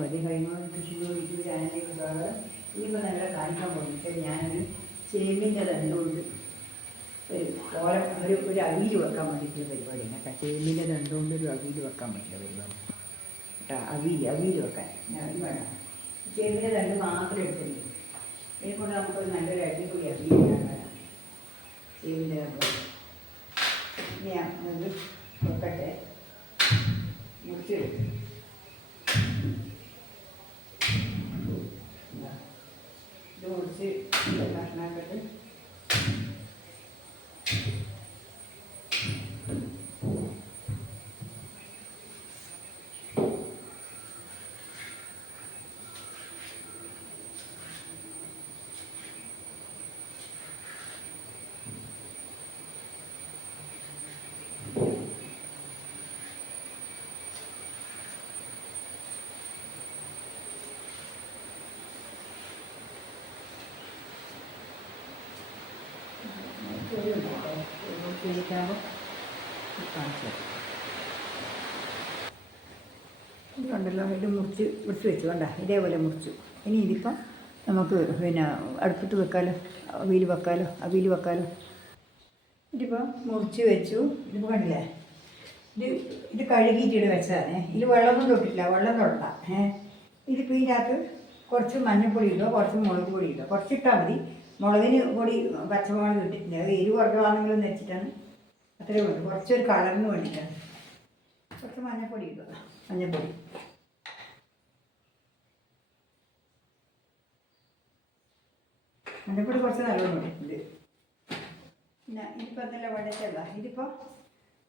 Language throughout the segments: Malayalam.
ഒരു കഴിഞ്ഞ കൃഷി യൂട്യൂബ് ചാനലിൽ ഇനിയിപ്പോൾ നല്ല കാണിക്കാൻ പോകുന്നത് ഞാനൊരു ചേമ്പിൻ്റെ തണ്ടുകൊണ്ട് ഒരു ഓരം ഒരു അവിയിൽ വെക്കാൻ വേണ്ടിയിട്ടുള്ള പരിപാടിയാണ് കേട്ടോ. ചേമ്പിൻ്റെ തണ്ടുകൊണ്ട് ഒരു അവിയിൽ വെക്കാൻ പറ്റില്ല പരിപാടി കേട്ടോ. അവിയിൽ വെക്കാൻ വേണം. ചേമ്പിൻ്റെ തണ്ട് മാത്രം എടുത്തില്ല. ഇതിനെക്കൊണ്ട് നമുക്കൊരു നല്ലൊരു അടിപൊളി അവിയിൽ ഉണ്ടാക്കാം. ചേമ്പിൻ്റെ തണ്ട് ഞാൻ അത് വെക്കട്ടെ, മുറിച്ചെടുക്കും. ഇത് മുറിച്ച് കഷ്ണാക്കിട്ട് കണ്ടല്ലോ, ഇത് മുറിച്ച് വെച്ച് കണ്ട ഇതേപോലെ മുറിച്ചു. ഇനി ഇതിപ്പം നമുക്ക് പിന്നെ അടുപ്പത്ത് വെക്കാമല്ലോ, അവിയിൽ വെക്കാമല്ലോ. ഇതിപ്പോൾ മുറിച്ച് വെച്ചു. ഇതിപ്പോൾ കണ്ടില്ലേ, ഇത് കഴുകിയിട്ടിട്ട് വെച്ചതാണ്. ഇതിൽ വെള്ളമൊന്നും തൊട്ടില്ല, വെള്ളം തൊട്ട. ഇതിപ്പോൾ ഇതിനകത്ത് കുറച്ച് മഞ്ഞൾപ്പൊടി ഇടുക, കുറച്ച് മുളക് പൊടി ഇടുക. കുറച്ചിട്ടാൽ മതി. മുളകിന് പൊടി പച്ചമുളക് ഇട്ടിട്ടുണ്ട്, അത് എരിവ് കുറവാണെങ്കിലും വെച്ചിട്ടാണ്. അത്രയും വേണ്ട, കുറച്ചൊരു കളറിന് വേണ്ടിയിട്ടാണ്. കുറച്ച് മഞ്ഞൾപ്പൊടി ഇടുക, മഞ്ഞൾപ്പൊടി കുറച്ച് നല്ലോണം ഇട്ടിട്ടുണ്ട്. പിന്നെ ഇതിപ്പോൾ എന്തെല്ലാം വേണ്ടിയിട്ടല്ല, ഇതിപ്പോൾ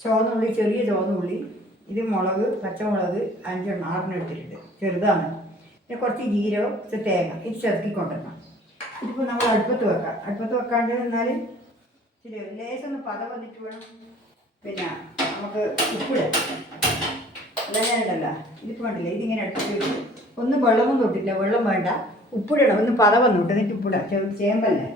ചുവന്നുള്ളി, ചെറിയ ചുവന്നുള്ളി, ഇത് മുളക്, പച്ചമുളക് 6 എടുത്തിട്ടുണ്ട്, ചെറുതാണ്. പിന്നെ കുറച്ച് ജീരകം, കുറച്ച് തേങ്ങ, ഇത് ചെറുക്കിക്കൊണ്ടിരണം. ഇതിപ്പോൾ നമ്മൾ അടുപ്പത്ത് വെക്കാം. അടുപ്പത്ത് വെക്കാണ്ട് എന്നാൽ ഇച്ചിരി ലേശമൊന്ന് പത വന്നിട്ട് വേണം. പിന്നെ നമുക്ക് ഉപ്പിടാം. അതെല്ലാം ഉണ്ടല്ലോ, ഇതിപ്പോൾ കണ്ടില്ല, ഇതിങ്ങനെ അടുപ്പത്ത് വെച്ചു. ഒന്നും വെള്ളമൊന്നും തൊട്ടില്ല, വെള്ളം വേണ്ട. ഉപ്പിടണം, ഒന്ന് പത വന്നിട്ട് എന്നിട്ട് ഉപ്പിടാം. ചേമ്പല്ലേ.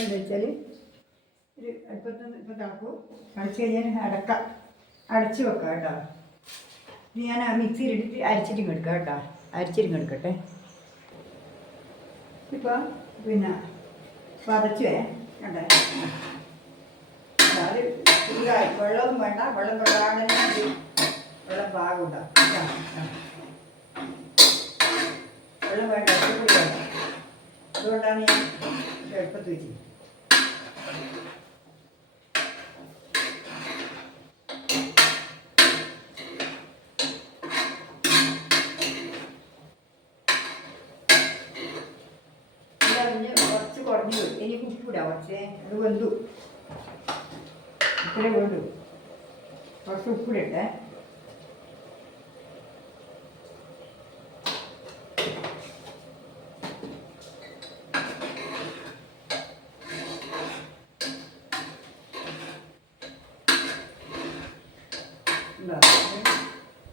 എന്താ വെച്ചാൽ ഒരു അടുപ്പത്ത് ഇപ്പോൾ തിളക്കും. തിളച്ച് കഴിഞ്ഞാൽ അടച്ച് വെക്കാം കേട്ടോ. ഇത് ഞാൻ മിക്സിയിലിട്ടിട്ട് അരിച്ചിട്ടും എടുക്കാം കേട്ടോ. അരിച്ചിട്ടും എടുക്കട്ടെ. ഇപ്പോൾ പിന്നെ പതച്ചുവേ കണ്ടേ. അത് ചൂടായി, വെള്ളമൊന്നും വേണ്ട. വെള്ളം തൊടാതെ വെള്ളം പാകം ഉണ്ടാവും. വെള്ളം വേണ്ട, ഒറ്റപ്പൊടി വേണ്ട. അതുകൊണ്ടാണ് ഞാൻ എളുപ്പത്ത് വെച്ചത്. കുറച്ച് കുറഞ്ഞു പോയി. എനിക്ക് ഉപ്പിടാം കുറച്ച്. അത് വെന്തു, ഇത്രേ വേണ്ടു. കുറച്ച് ഉപ്പിടട്ടെ.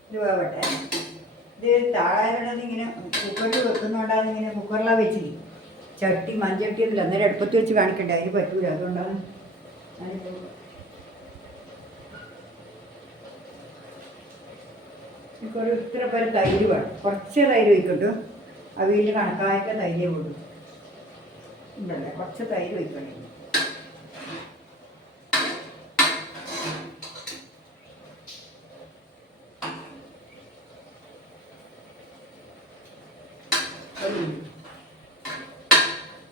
ഇത് വേവട്ടെ. ഇത് താഴാനുള്ളത് ഇങ്ങനെ കുക്കറിൽ വെക്കുന്നതുകൊണ്ടാണ് ഇങ്ങനെ കുക്കറിലാണ് വെച്ചില്ല. ചട്ടി മൺചട്ടിയൊന്നുമില്ല, അന്നേരം അടുപ്പത്ത് വെച്ച് കാണിക്കണ്ടേ, അതിന് പറ്റൂല. അതുകൊണ്ടാണ് എനിക്കൊരു ഇത്ര പേര് തൈര് വേണം. കുറച്ച് തൈര് വയ്ക്കട്ടു. അവിയിൽ കണക്കായിട്ട് തൈരേ കൊണ്ടു ഉണ്ടല്ലേ. കുറച്ച് തൈര് വയ്ക്കണേ.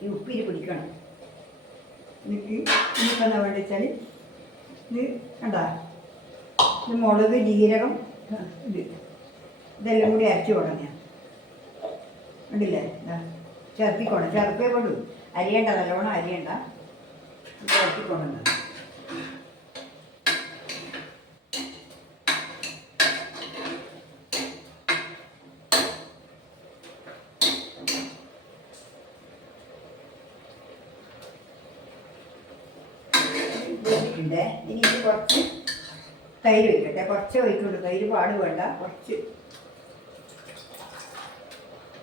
ഈ ഉപ്പിൽ പിടിക്കണം. എന്നിട്ട് ഇനിയിപ്പോൾ എന്താ വേണ്ടത് വെച്ചാൽ ഇത് കണ്ടാ, ഇത് മുളക്, ജീരകം, ഇതെല്ലാം കൂടി അരച്ച് കൊടുക്കണം. ഉണ്ടില്ലേ? ചേർത്തിക്കോണം, ചേർത്തേ കൊണ്ടു അരിയണ്ട, നല്ലോണം അരിയണ്ട, ചേർത്തിക്കൊണ്ടെന്ന്. വെച്ചിട്ടുണ്ട്. ഇനി ഇത് കുറച്ച് തൈര് വയ്ക്കട്ടെ, കുറച്ച് ഒഴിക്കുള്ളൂ, തൈര് പാട് വേണ്ട, കുറച്ച്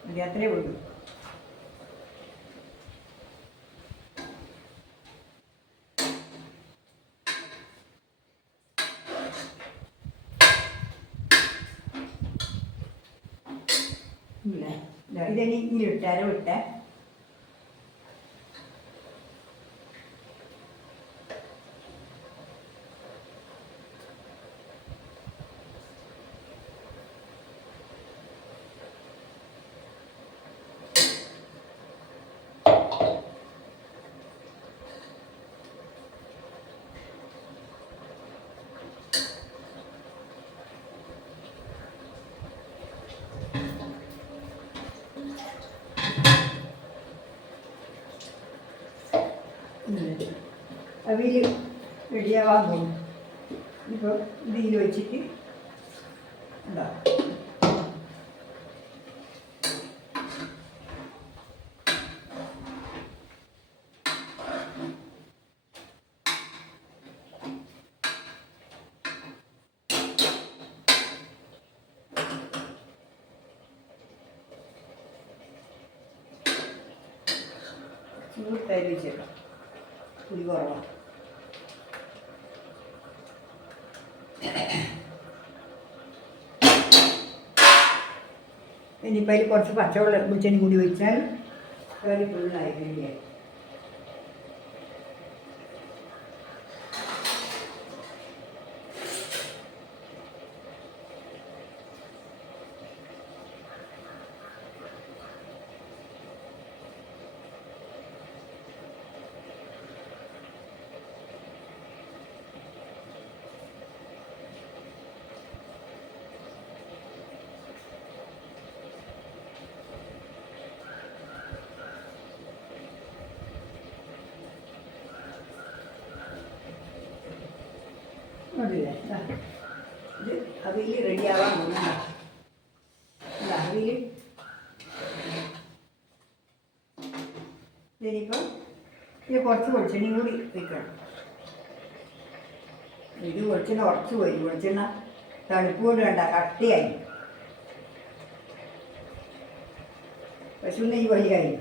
മതി, അത്രേ ഉള്ളൂ. ഇതിനി ഇതിലിട്ട് അരവിട്ടെ. അവിൽ റെഡിയാവാൻ പോകും. ഇപ്പോൾ ഇതിൽ വെച്ചിട്ട് ഉണ്ടാവും. ചൂട് തൈര് വെച്ചേക്കാം, പുളി കുറവാണ്. ഇനിയിപ്പോൾ അതിൽ കുറച്ച് പച്ചവെള്ളം വെളിച്ചെണ്ണ കൂടി ഒഴിച്ചാൽ കറി ഫുള്ളായി റെഡിയായി. കണ്ടില്ലേ? ഇത് അവിൽ റെഡിയാവാൻ പോകുന്ന അവിൽ. ഇതിനിപ്പം ഇത് കുറച്ച് വെളിച്ചെണ്ണയും കൂടി വെക്കണം. ഇത് വെളിച്ചെണ്ണ കുറച്ച് പോയി, വെളിച്ചെണ്ണ തണുപ്പ് കൊണ്ട് വേണ്ട, കട്ടിയായി. പശു നെയ്യ് വലിയായി.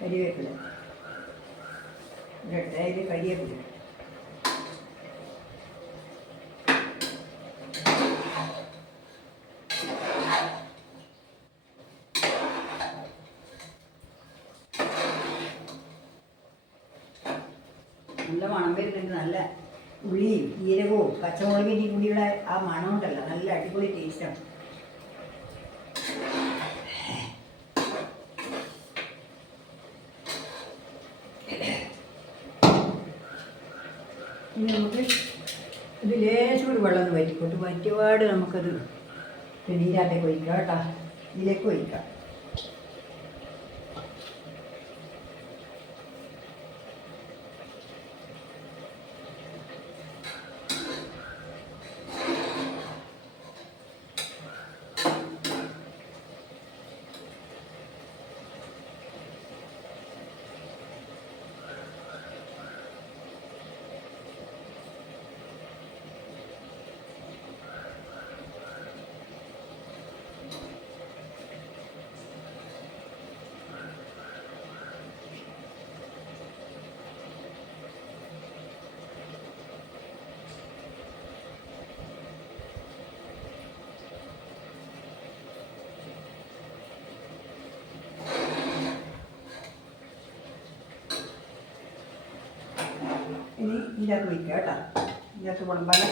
കരിവേപ്പില ഇടട്ടെ, ഇത് കരിവേപ്പില. നല്ല മണം വരുന്നുണ്ട്, നല്ല ഉള്ളിയും ജീരകവും പച്ചമുളകിൻ്റെ കൂടിയുള്ള ആ മണം ഉണ്ടല്ലോ, നല്ല അടിപൊളി ടേസ്റ്റാണ്. ഇനി നമുക്ക് ഇത് ലേശൂടി വെള്ളം ഒന്ന് വറ്റിക്കോട്ട്, വറ്റിയപാട് നമുക്കത് നീരാട്ടേക്ക് ഒഴിക്കാം കേട്ടോ, ഇതിലേക്ക് ഒഴിക്കാം. ഇനി ഇതിനകത്ത് വയ്ക്കുക കേട്ടോ, ഇതിനകത്ത് കുളമ്പാല.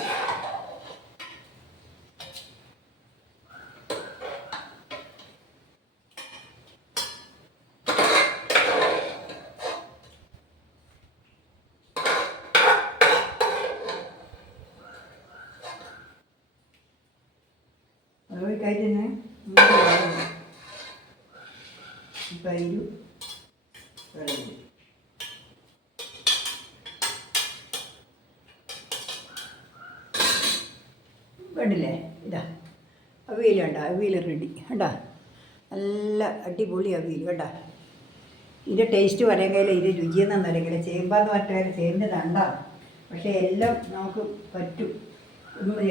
തൈര് വിളമ്പി. കണ്ടില്ലേ? ഇതാ അവിയൽ കണ്ട, അവിയൽ റെഡി കണ്ട, നല്ല അടിപൊളി അവിയൽ കണ്ട. ഇതിൻ്റെ ടേസ്റ്റ് പറയുകയില്ല, ഇത് രുചിയെന്നു അറിയില്ല. ചേമ്പാന്ന് പറഞ്ഞാൽ ചേമ്പിൻ്റെ തണ്ടാണ്, പക്ഷേ എല്ലാം നമുക്ക് പറ്റും.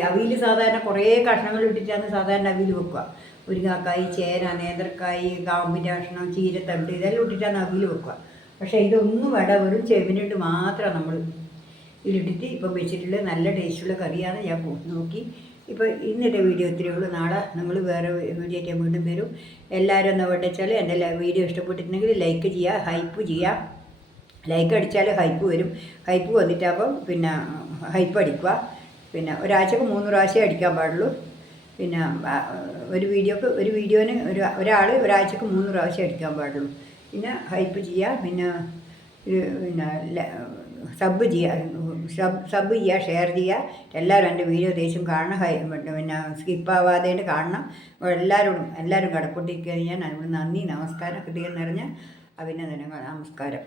അവിയൽ സാധാരണ കുറേ കഷ്ണങ്ങൾ ഇട്ടിട്ടാണ് സാധാരണ അവിയൽ വെക്കുക. മുരിങ്ങാക്കായ്, ചേന, നേന്ത്രക്കായ്, കാമ്പിൻ്റെ കഷ്ണം, ചീരത്തണ്ട് ഇതെല്ലാം ഇട്ടിട്ടാണ് അവിയൽ വെക്കുക. പക്ഷേ ഇതൊന്നും വേണ്ട, വെറും ചേമ്പിനിട്ട് മാത്രമാണ് നമ്മൾ ഇതിലിട്ടിട്ട് ഇപ്പം വെച്ചിട്ടുള്ള നല്ല ടേസ്റ്റുള്ള കറിയാണ്. ഞാൻ നോക്കി ഇപ്പോൾ ഇന്നത്തെ വീഡിയോ ഇത്രയേ ഉള്ളൂ. നാളെ നമ്മൾ വേറെ വീഡിയോ ആയിട്ട് വീണ്ടും വരും. എല്ലാവരും ഒന്ന് വെച്ചാൽ എൻ്റെ വീഡിയോ ഇഷ്ടപ്പെട്ടിട്ടുണ്ടെങ്കിൽ ലൈക്ക് ചെയ്യുക, ഹൈപ്പ് ചെയ്യുക. ലൈക്ക് അടിച്ചാൽ ഹൈപ്പ് വരും. ഹൈപ്പ് വന്നിട്ടാകുമ്പം പിന്നെ ഹൈപ്പ് അടിക്കുക. പിന്നെ ഒരാഴ്ചക്ക് 3 പ്രാവശ്യം അടിക്കാൻ പാടുള്ളൂ. പിന്നെ ഒരു വീഡിയോന് ഒരാൾ ഒരാഴ്ചക്ക് 3 പ്രാവശ്യം അടിക്കാൻ പാടുള്ളൂ. പിന്നെ ഹൈപ്പ് ചെയ്യുക, പിന്നെ സബ് ചെയ്യുക, ഷെയർ ചെയ്യുക. എല്ലാവരും എൻ്റെ വീഡിയോ ദേശം കാണണം, പിന്നെ സ്കിപ്പാവാതെ കാണണം. എല്ലാവരും കടപ്പെട്ടിരിക്കുക. ഞാൻ നന്ദി, നമസ്കാരം, ഹൃദയം നിറഞ്ഞ അഭിനന്ദനങ്ങൾ, നമസ്കാരം.